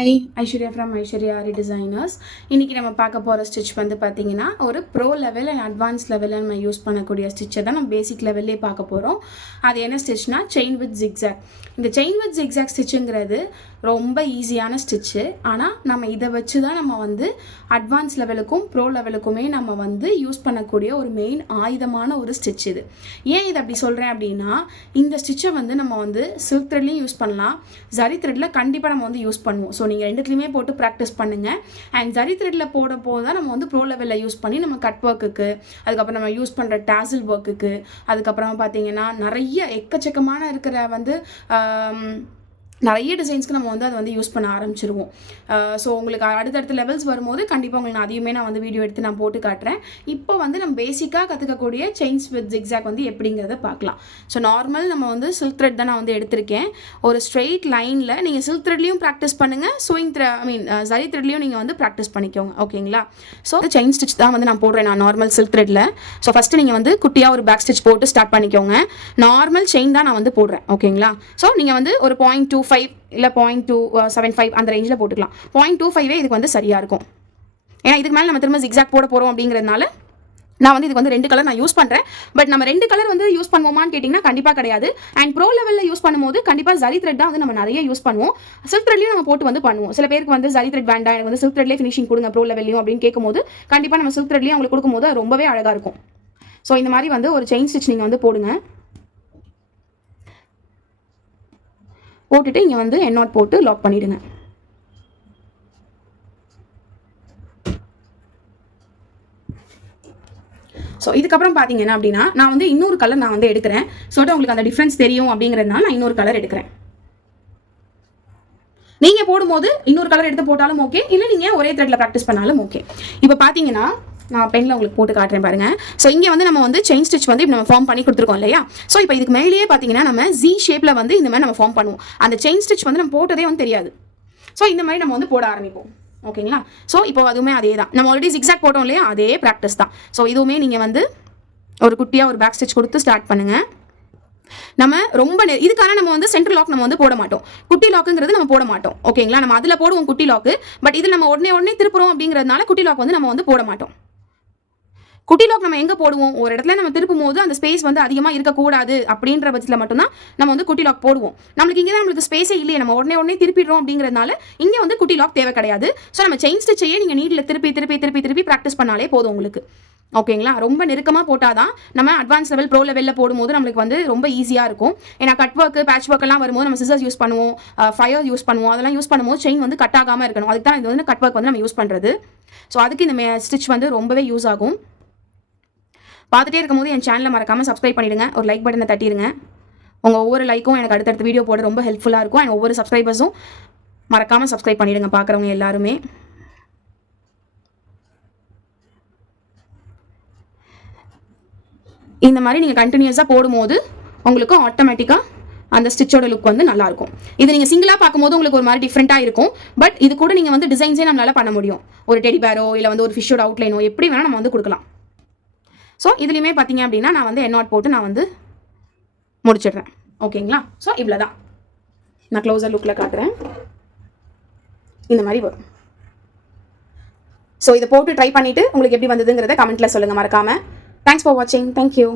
Hi, Aishwarya from Aishwarya aari designers. இன்றைக்கி நம்ம பார்க்க போகிற ஸ்டிச் வந்து பார்த்திங்கன்னா ஒரு ப்ரோ லெவல் அண்ட் அட்வான்ஸ் லெவலில் நம்ம யூஸ் பண்ணக்கூடிய ஸ்டிச்சை தான் நம்ம பேசிக் லெவல்லே பார்க்க போகிறோம். அது என்ன ஸ்டிச்னா செயின் வித் ஜிக்ஸாக். இந்த செயின் வித் ஜிக்ஸாக் ஸ்டிச்சுங்கிறது ரொம்ப ஈஸியான ஸ்டிச்சு. ஆனால் நம்ம இதை வச்சு தான் நம்ம வந்து அட்வான்ஸ் லெவலுக்கும் ப்ரோ லெவலுக்குமே நம்ம வந்து யூஸ் பண்ணக்கூடிய ஒரு மெயின் ஆயுதமான ஒரு ஸ்டிச் இது. ஏன் இதை அப்படி சொல்கிறேன் அப்படின்னா, இந்த ஸ்டிச்சை வந்து நம்ம வந்து சில்க் த்ரெட்லேயும் யூஸ் பண்ணலாம், ஜரி த்ரெட்டில் கண்டிப்பாக நம்ம வந்து யூஸ் பண்ணுவோம். ஸோ நீங்கள் ரெண்டுத்துலையுமே போட்டு ப்ராக்டிஸ் பண்ணுங்கள். அண்ட் ஜரி த்ரெட்டில் போட தான் நம்ம வந்து ப்ரோ லெவலில் யூஸ் பண்ணி நம்ம கட் ஒர்க்குக்கு, அதுக்கப்புறம் நம்ம யூஸ் பண்ணுற டேசில் ஒர்க்குக்கு, அதுக்கப்புறமா பார்த்தீங்கன்னா நிறைய எக்கச்சக்கமான இருக்கிற வந்து நிறைய டிசைன்ஸ்க்கு நம்ம வந்து அதை வந்து யூஸ் பண்ண ஆரம்பிச்சிருவோம். ஸோ உங்களுக்கு அடுத்தடுத்த லெவல்ஸ் வரும்போது கண்டிப்பாக உங்களுக்கு அதையுமே நான் வந்து வீடியோ எடுத்து நான் போட்டு காட்டுறேன். இப்போ வந்து நம்ம பேசிக்காக கற்றுக்கக்கூடிய செயின்ஸ் வித் ஜிக்ஸாக் வந்து எப்படிங்கிறத பார்க்கலாம். ஸோ நார்மல் நம்ம வந்து சில்க் த்ரெட் தான் நான் வந்து எடுத்திருக்கேன். ஒரு ஸ்ட்ரெயிட் லைனில் நீங்கள் சில்க் த்ரெட்லேயும் ப்ராக்டிஸ் பண்ணுங்கள், ஜரி த்ரெட்லேயும் நீங்கள் வந்து ப்ராக்டிஸ் பண்ணிக்கோங்க. ஓகேங்களா? ஸோ செயின் ஸ்டிச் தான் வந்து நான் போடுறேன் நான் நார்மல் சில்க் த்ரெட்டில். ஸோ ஃபஸ்ட்டு நீங்கள் வந்து குட்டியாக ஒரு பேக் ஸ்டிச் போட்டு ஸ்டார்ட் பண்ணிக்கோங்க. நார்மல் செயின் தான் நான் வந்து போடுறேன். ஓகேங்களா? ஸோ நீங்கள் வந்து ஒரு 0.25 இல்லை 0.275 அந்த ரேஞ்சில் போட்டுக்கலாம். 0.25 இதுக்கு வந்து சரியாக இருக்கும். ஏன்னா இதுக்கு மேலே நம்ம திரும்ப ஜிக்ஸாக் போட போகிறோம் அப்படிங்கிறதுனால நான் வந்து இதுக்கு வந்து 2 கலர் நான் யூஸ் பண்ணுறேன். பட் நம்ம 2 கலர் வந்து யூஸ் பண்ணுவோமான்னு கேட்டிங்கன்னா கண்டிப்பாக கிடையாது. அண்ட் ப்ரோ லெவலில் யூஸ் பண்ணும்போது கண்டிப்பாக ஜரி த்ரெட் தான் வந்து நம்ம நிறைய யூஸ் பண்ணுவோம். சில்க் த்ரெட்லையும் நம்ம போட்டு வந்து பண்ணுவோம். சில பேருக்கு வந்து ஜரி த்ரெட் வேண்டாம், எனக்கு வந்து சில்க் த்ரெட்லேயே ஃபினிஷிங் கொடுங்க ப்ரோ லெவல்லையும் அப்படின்னு கேட்கும்போது கண்டிப்பாக நம்ம சில்க் த்ரெட்லையும் அவங்களுக்கு கொடுக்கும்போது அது ரொம்பவே அழகாக இருக்கும். ஸோ இந்த மாதிரி வந்து ஒரு செயின் ஸ்டிச் நீங்கள் வந்து போடுங்க. போட்டுட்டு இங்கே வந்து எண்ணாட் போட்டு லாக் பண்ணிவிடுங்க. ஸோ இதுக்கப்புறம் பார்த்தீங்கன்னா அப்படின்னா நான் வந்து இன்னொரு கலர் நான் வந்து எடுக்கிறேன். சொல்லிட்டு உங்களுக்கு அந்த டிஃப்ரென்ஸ் தெரியும் அப்படிங்கிறதுனால நான் இன்னொரு கலர் எடுக்கிறேன். நீங்கள் போடும்போது இன்னொரு கலர் எடுத்து போட்டாலும் ஓகே, இல்லை நீங்கள் ஒரே த்ரெட்டில் ப்ராக்டிஸ் பண்ணாலும் ஓகே. இப்போ பார்த்தீங்கன்னா நான் பெனில் உங்களுக்கு போட்டு காட்டுறேன் பாருங்கள். ஸோ இங்கே வந்து நம்ம வந்து செயின் ஸ்டிச் வந்து இப்போ நம்ம ஃபார்ம் பண்ணி கொடுத்துருக்கோம் இல்லையா? ஸோ இப்போ இதுக்கு மேலேயே பார்த்தீங்கன்னா நம்ம ஜி ஷேப்பில் வந்து இந்த மாதிரி நம்ம ஃபார்ம் பண்ணுவோம். அந்த செயின் ஸ்டிச் வந்து நம்ம போட்டதே வந்து தெரியாது. ஸோ இந்த மாதிரி நம்ம வந்து போட ஆரம்பிப்போம். ஓகேங்களா? ஸோ இப்போ அதுவுமே அதே தான், நம்ம ஆல்ரெடி ஜிக்ஸாக் போட்டோம் இல்லையா, அதே ப்ராக்டிஸ் தான். ஸோ இதுவுமே நீங்கள் வந்து ஒரு குட்டியாக ஒரு பேக் ஸ்டிச் கொடுத்து ஸ்டார்ட் பண்ணுங்கள். நம்ம ரொம்ப இதுக்கான நம்ம வந்து சென்ட்ரல் லாக் நம்ம வந்து போட மாட்டோம். குட்டி லாக்குங்கிறது நம்ம போட மாட்டோம். ஓகேங்களா? நம்ம அதில் போடுவோம் குட்டி லாக்கு. பட் இதில் நம்ம உடனே திருப்புறோம் அப்படிங்கிறதுனால குட்டி லாக் வந்து நம்ம வந்து போட மாட்டோம். குட்டி லாக் நம்ம எங்கே போடுவோம்? ஒரு இடத்துல நம்ம திருப்பும் போது அந்த ஸ்பேஸ் வந்து அதிகமாக இருக்கக்கூடாது அப்படின்ற பட்சத்தில் மட்டும்தான் நம்ம வந்து குட்டி லாக் போடுவோம். நம்மளுக்கு இங்கே தான் நம்மளுக்கு ஸ்பேஸே இல்லையே, நம்ம உடனே திருப்பிடுறோம் அப்படிங்கிறதுனால இங்கே வந்து குட்டி லாக் தேவை கிடையாது. ஸோ நம்ம செயின் ஸ்டிச்சையே நீங்கள் நீடில் திருப்பி ப்ராக்டிஸ் பண்ணாலே போதும் உங்களுக்கு. ஓகேங்களா? ரொம்ப நெருக்கமாக போட்டால் தான் நம்ம அட்வான்ஸ் லெவல் ப்ரோ லெவலில் போடும்போது நம்மளுக்கு வந்து ரொம்ப ஈஸியாக இருக்கும். ஏன்னா கட் ஒர்க்கு பேட்ச் ஒர்க்கெல்லாம் வரும்போது நம்ம சிசர்ஸ் யூஸ் பண்ணுவோம், ஃபயர் யூஸ் பண்ணுவோம். அதெல்லாம் யூஸ் பண்ணும்போது செயின் வந்து கட் ஆகாமல் இருக்கணும். அதுக்கு தான் இது வந்து கட் ஒர்க் வந்து நம்ம யூஸ் பண்ணுறது. ஸோ அதுக்கு இந்த ஸ்டிச் வந்து ரொம்பவே யூஸ் ஆகும். பார்த்துட்டே இருக்கும்போது என் சேனலை மறக்காமல் சப்ஸ்கிரைப் பண்ணிவிடுங்க, ஒரு லைக் பட்டனை தட்டிடுங்க. உங்கள் ஒவ்வொரு லைக்கும் எனக்கு அடுத்தடுத்த வீடியோ போட ரொம்ப ஹெல்ப்ஃபுல்லாக இருக்கும். அண்ட் ஒவ்வொரு சப்ஸ்கிரைபர்ஸும் மறக்காமல் சப்ஸ்கிரைப் பண்ணிவிடுங்க, பார்க்குறவங்க எல்லாருமே. இந்த மாதிரி நீங்கள் கண்டினியூஸாக போடும்போது உங்களுக்கு ஆட்டோமேட்டிக்காக அந்த ஸ்டிச்சோட லுக் வந்து நல்லாயிருக்கும். இது நீங்கள் சிங்கிளாக பார்க்கும்போது உங்களுக்கு ஒரு மாதிரி டிஃப்ரெண்ட்டாக இருக்கும். பட் இது கூட நீங்கள் வந்து டிசைன்ஸே நம்மளால் பண்ண முடியும். ஒரு டெடி பேரோ இல்லை வந்து ஒரு ஃபிஷ்ஷோட அவுட்லைனோ எப்படி வேணால் நம்ம வந்து கொடுக்கலாம். ஸோ இதுலேயுமே பார்த்தீங்க அப்படின்னா நான் வந்து எண்ணாட் போட்டு நான் வந்து முடிச்சிடுறேன். ஓகேங்களா? ஸோ இவ்வளோ தான். நான் க்ளோஸர் லுக்கில் காட்டுறேன். இந்த மாதிரி வரும். ஸோ இதை போட்டு ட்ரை பண்ணிவிட்டு உங்களுக்கு எப்படி வந்ததுங்கிறத கமெண்ட்டில் சொல்லுங்கள் மறக்காமல். தேங்க்ஸ் ஃபார் வாட்சிங். தேங்க்யூ.